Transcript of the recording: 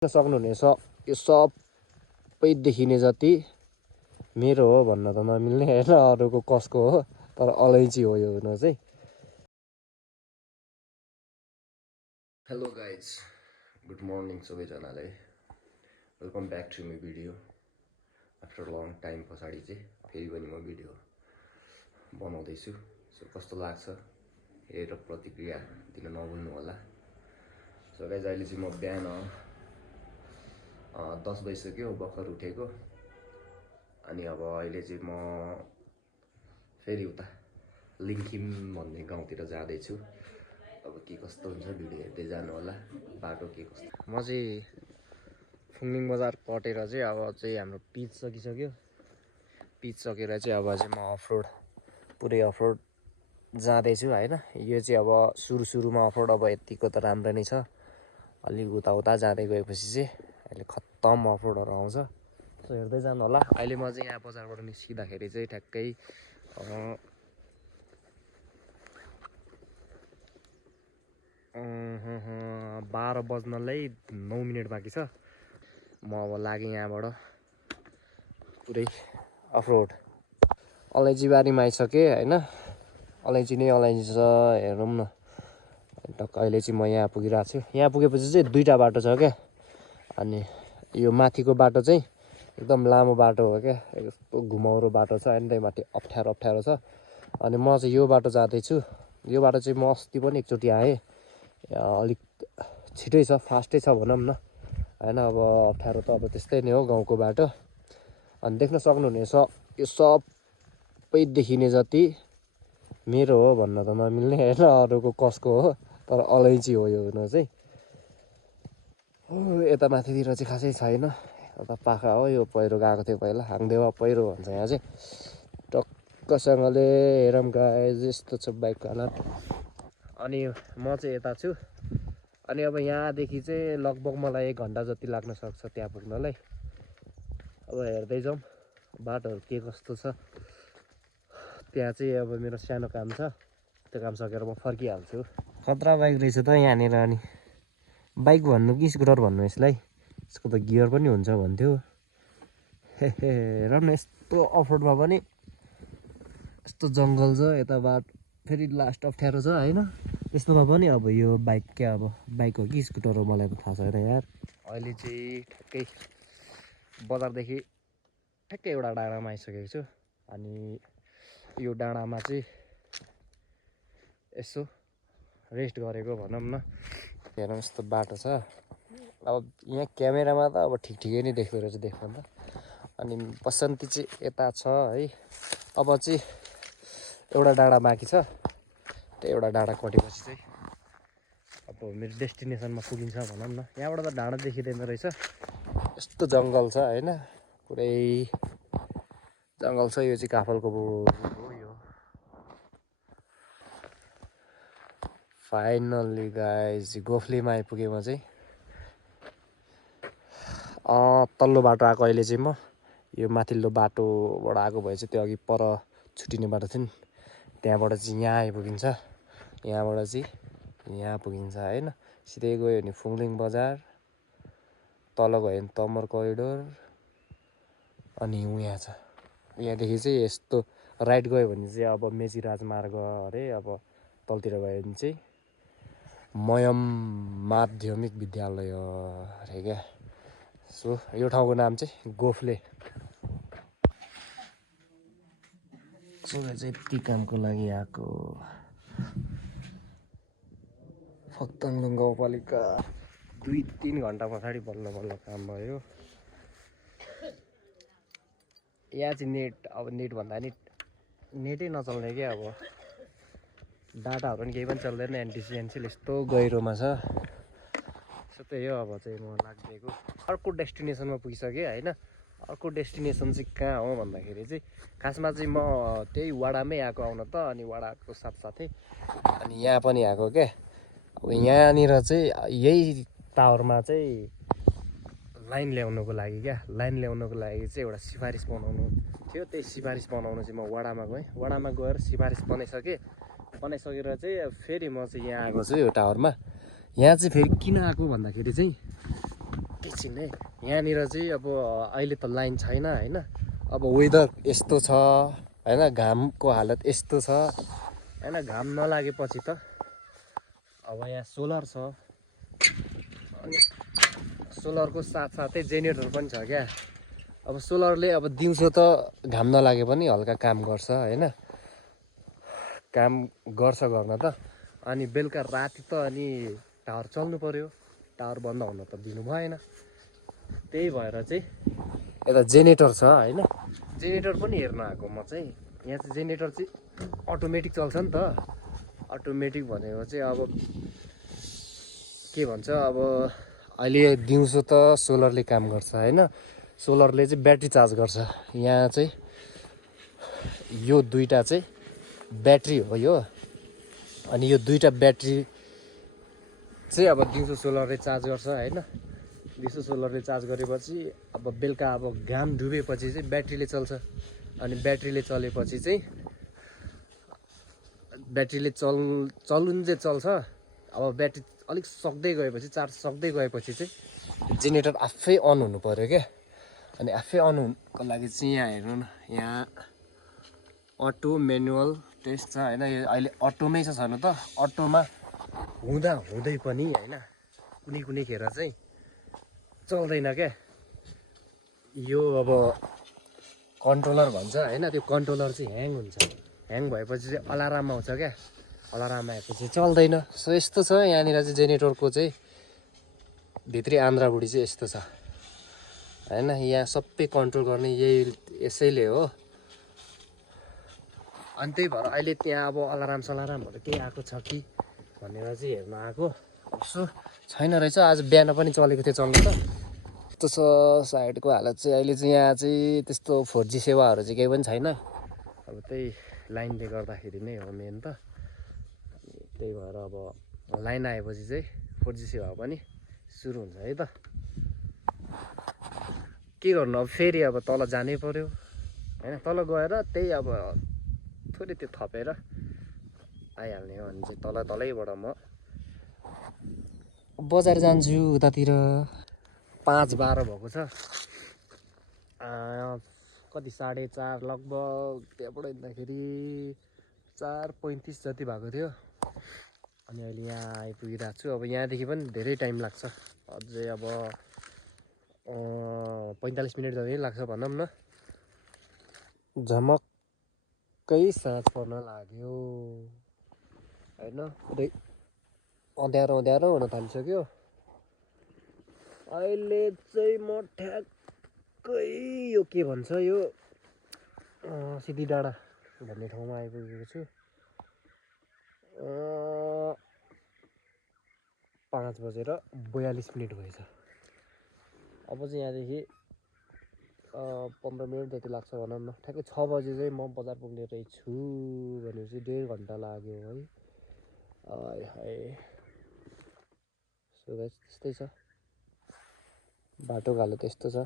सक्नुहुनेछ यो सबै देखिने जति मेरो हो भन्न त नमिल्ने हैन, अरूको कसको हो, तर अलैँची हो यो हुन चाहिँ। हेलो गाइज, गुड मर्निङ सबैजनालाई। Welcome back to my video. After long time पछाडि चाहिँ फेरि पनि म भिडियो बनाउँदैछु। सो कस्तो लाग्छ हेरेर प्रतिक्रिया दिन नभुल्नु होला। सो गाइज अहिले चाहिँ म बिहान 10 बजिसक्यो, भर्खर उठेको। अनि अब अहिले चाहिँ म फेरि उता लिङ्किम भन्ने गाउँतिर जाँदैछु। अब के कस्तो हुन्छ भिडियो हेर्दै जानु होला, बाटो के कस्तो। म चाहिँ फुङलिङ बजार कटेर चाहिँ अब चाहिँ हाम्रो पिच सकिसक्यो। पिच सकेर चाहिँ अब चाहिँ म अफरोड, पुरै अफरोड जाँदैछु होइन। यो चाहिँ अब सुरुमा अफरोड अब यतिको त राम्रो नै छ। अलिक उता जाँदै गएपछि चाहिँ अहिले खत्तम अफरोडहरू आउँछ। सो हेर्दै जानु होला। अहिले म चाहिँ यहाँ बजारबाट निस्किँदाखेरि चाहिँ ठ्याक्कै 12 बज्नलाई 9 मिनट बाँकी छ। म अब लागेँ यहाँबाट पुरै अफरोड। अलैँची बारीमा आइसकेँ होइन। अलैँची नै अलैँची छ, हेरौँ न। टक्क अहिले चाहिँ म यहाँ पुगिरहेको छु। यहाँ पुगेपछि चाहिँ दुईवटा बाटो छ क्या। अनि यो माथिको बाटो चाहिँ एकदम लामो बाटो हो क्या, यस्तो घुमाउरो बाटो छ होइन। त्यही माथि अप्ठ्यारो छ। अनि म चाहिँ यो बाटो जाँदैछु। यो बाटो चाहिँ म अस्ति पनि एकचोटि आएँ। अलिक छिटै छ, फास्टै छ भनौँ न होइन। अब अप्ठ्यारो त अब त्यस्तै नै हो गाउँको बाटो। अनि देख्न सक्नुहुनेछ यो सबै देखिने जति मेरो हो भन्न त नमिल्ने होइन, अरूको कसको हो, तर अलैँची हो यो हुन चाहिँ। यता माथितिर चाहिँ खासै छैन, यता पाखा हो। यो पहिरो गएको थियो पहिला, हाङदेवा पहिरो भन्छ यहाँ चाहिँ। टक्कसँगले हेरौँ गाइस, यस्तो छ बाइकको हालत। अनि म चाहिँ यता छु। अनि अब यहाँदेखि चाहिँ लगभग मलाई 1 घन्टा जति लाग्न सक्छ त्यहाँ पुग्नलाई। अब हेर्दै जाउँ बाटोहरू के कस्तो छ। त्यहाँ चाहिँ अब मेरो सानो काम छ, त्यो काम सकेर म फर्किहाल्छु। खतरा बाइक रहेछ त यहाँनिर। अनि बाइक भन्नु कि स्कुटर भन्नु यसलाई, यसको त गियर पनि हुन्छ भन्थ्यो। हेरौँ न, यस्तो अफरोडमा पनि यस्तो जङ्गल छ यता बाटो, फेरि लास्ट अप्ठ्यारो छ होइन। त्यस्तोमा पनि अब यो बाइक क्या, अब बाइक हो कि स्कुटर हो मलाई त थाहा छैन यार। अहिले चाहिँ ठ्याक्कै बजारदेखि ठ्याक्कै एउटा डाँडामा आइसकेको छु। अनि यो डाँडामा चाहिँ यसो रेस्ट गरेको भनौँ न। हेरौँ यस्तो बाटो छ। अब यहाँ क्यामेरामा त अब ठिकै नै देख्दो रहेछ देख्नु त। अनि बसन्ती चाहिँ यता छ है। अब चाहिँ एउटा डाँडा बाँकी छ। त्यो एउटा डाँडा कटेपछि चाहिँ अब मेरो डेस्टिनेसनमा पुगिन्छ भनौँ न। यहाँबाट त डाँडा देखिँदैन रहेछ, यस्तो जङ्गल छ होइन, पुरै जङ्गल छ। यो चाहिँ काफलको हो यो। फाइनल्ली गाइस गोफलीमा आइपुगेँ म चाहिँ। तल्लो बाटो आएको अहिले चाहिँ म यो माथिल्लो बाटोबाट आएको भए चाहिँ त्यो अघि पर छुट्टिने बाटो थियो नि, त्यहाँबाट चाहिँ यहाँ आइपुगिन्छ। यहाँबाट चाहिँ यहाँ पुगिन्छ होइन। सिधै गयो भने फुङलिङ बजार, तल गयो भने तमर करिडोर, अनि यहाँ छ। यहाँदेखि चाहिँ यस्तो राइट गयो भने चाहिँ अब मेची राजमार्ग अरे। अब तलतिर गयो भने चाहिँ मयम माध्यमिक विद्यालय अरे क्या। सो यो ठाउँको नाम चाहिँ गोफले। सो चाहिँ यति कामको लागि आएको। फक्ताङलुङ गाउँपालिका 2-3 घन्टा पछाडि बल्ल काम भयो। यहाँ चाहिँ नेट, अब नेट भन्दा नि नेटै नचल्ने क्या। अब डाटाहरू पनि केही पनि चल्दैन, एनटिसी यस्तो गहिरोमा छ। सो त्यही हो। अब चाहिँ म लाग्दिएको अर्को डेस्टिनेसनमा पुगिसकेँ होइन। अर्को डेस्टिनेसन चाहिँ कहाँ हो भन्दाखेरि चाहिँ खासमा चाहिँ म त्यही वाडामै आएको आउन त। अनि वाडाको साथसाथै अनि यहाँ पनि आएको क्या। अब यहाँनिर चाहिँ यही टावरमा चाहिँ लाइन ल्याउनुको लागि क्या, लाइन ल्याउनुको लागि चाहिँ एउटा सिफारिस बनाउनु थियो। त्यही सिफारिस बनाउनु चाहिँ म वाडामा गएँ। वाडामा गएर सिफारिस बनाइसकेर चाहिँ फेरि म चाहिँ यहाँ आएको छु यो टावरमा। यहाँ चाहिँ फेरि किन आएको भन्दाखेरि चाहिँ एकैछिन है। यहाँनिर चाहिँ अब अहिले त लाइन छैन होइन, अब वेदर यस्तो छ होइन, घामको हालत यस्तो छ होइन। घाम नलागेपछि त अब यहाँ सोलर छ, अनि सोलरको साथसाथै जेनेरेटर पनि छ क्या। अब सोलरले अब दिउँसो त घाम नलागे पनि हल्का काम गर्छ होइन, काम गर्छ गर्न त। अनि बेलुका राति त अनि टावर चल्नु पऱ्यो, टावर बन्द हुन त दिनु भएन। त्यही भएर चाहिँ यता जेनेरेटर छ होइन, जेनेरेटर पनि हेर्न आएको म चाहिँ। यहाँ चाहिँ जेनेरेटर चाहिँ अटोमेटिक चल्छ नि त। अटोमेटिक भनेको चाहिँ अब के भन्छ, अब अहिले दिउँसो त सोलरले काम गर्छ होइन, सोलरले चाहिँ ब्याट्री चार्ज गर्छ। यहाँ चाहिँ यो दुईवटा चाहिँ ब्याट्री हो यो, अनि यो दुईवटा ब्याट्री चाहिँ अब दिउँसो सोलरले चार्ज गर्छ होइन। दिउँसो सोलरले चार्ज गरेपछि अब बेलुका अब घाम डुबेपछि चाहिँ ब्याट्रीले चल्छ, अनि ब्याट्रीले चलेपछि चाहिँ ब्याट्रीले चलुन चाहिँ चल्छ। अब ब्याट्री अलिक सक्दै गएपछि, चार्ज सक्दै गएपछि चाहिँ जेनेरेटर आफै अन हुनु पऱ्यो क्या। अनि आफै अन हुनुको लागि चाहिँ यहाँ हेर्नु न, यहाँ अटो म्यानुअल टेस्ट छ होइन। यो अहिले अटोमै छ छनु त, अटोमा हुँदा हुँदै पनि होइन कुनै कुनै खेर चाहिँ चल्दैन क्या। यो अब कन्ट्रोलर भन्छ होइन, त्यो कन्ट्रोलर चाहिँ ह्याङ हुन्छ। ह्याङ भएपछि चाहिँ अलार्म आउँछ क्या, अलार्म आएपछि चल्दैन। सो यस्तो छ यहाँनिर चाहिँ जेनेरेटरको चाहिँ भित्री आन्द्राभुडी चाहिँ यस्तो छ होइन। यहाँ सबै कन्ट्रोल गर्ने यसैले हो। अनि त्यही भएर अहिले त्यहाँ अब अलार्म सलार्महरू केही आएको छ कि भनेर चाहिँ हेर्न आएको। यसो छैन रहेछ, आज बिहान पनि चलेको थियो चल्नु त। त्यस्तो छ साइडको हालत चाहिँ। अहिले चाहिँ यहाँ चाहिँ त्यस्तो 4G सेवाहरू चाहिँ केही पनि छैन, अब त्यही लाइनले गर्दाखेरि नै हो मेन त। त्यही भएर अब लाइन आएपछि चाहिँ 4G सेवा पनि सुरु हुन्छ है त। के गर्नु अब फेरि अब तल जानै पर्यो होइन, तल गएर त्यही अब थोरै त्यो थपेर आइहाल्ने हो। अनि चाहिँ तलैबाट म बजार जान्छु उतातिर। 5:12 भएको छ, कति 4:30 लगभग त्यहाँबाट हिँड्दाखेरि 4:35 जति भएको थियो। अनि अहिले यहाँ आइपुगिरहेको छु। अब यहाँदेखि पनि धेरै टाइम लाग्छ, अझै अब 45 मिनट जति लाग्छ भनौँ न। झमक्कै साँझ पर्न लाग्यो होइन, पुरै अँध्यारो अँध्यारो हुन थालिसक्यो। अहिले चाहिँ म ठ्याक्कै यो के भन्छ यो सिधी डाँडा भन्ने ठाउँमा आइपुगेको छु। 5:42 भएछ। अब चाहिँ यहाँदेखि 15 मिनट जति लाग्छ भनौँ न। ठ्याक्कै 6 बजी चाहिँ म बजार पुग्ने रहेछु भनेपछि 1.5 घन्टा लाग्यो है। सो त्यस्तै छ, बाटोको हालत यस्तो छ।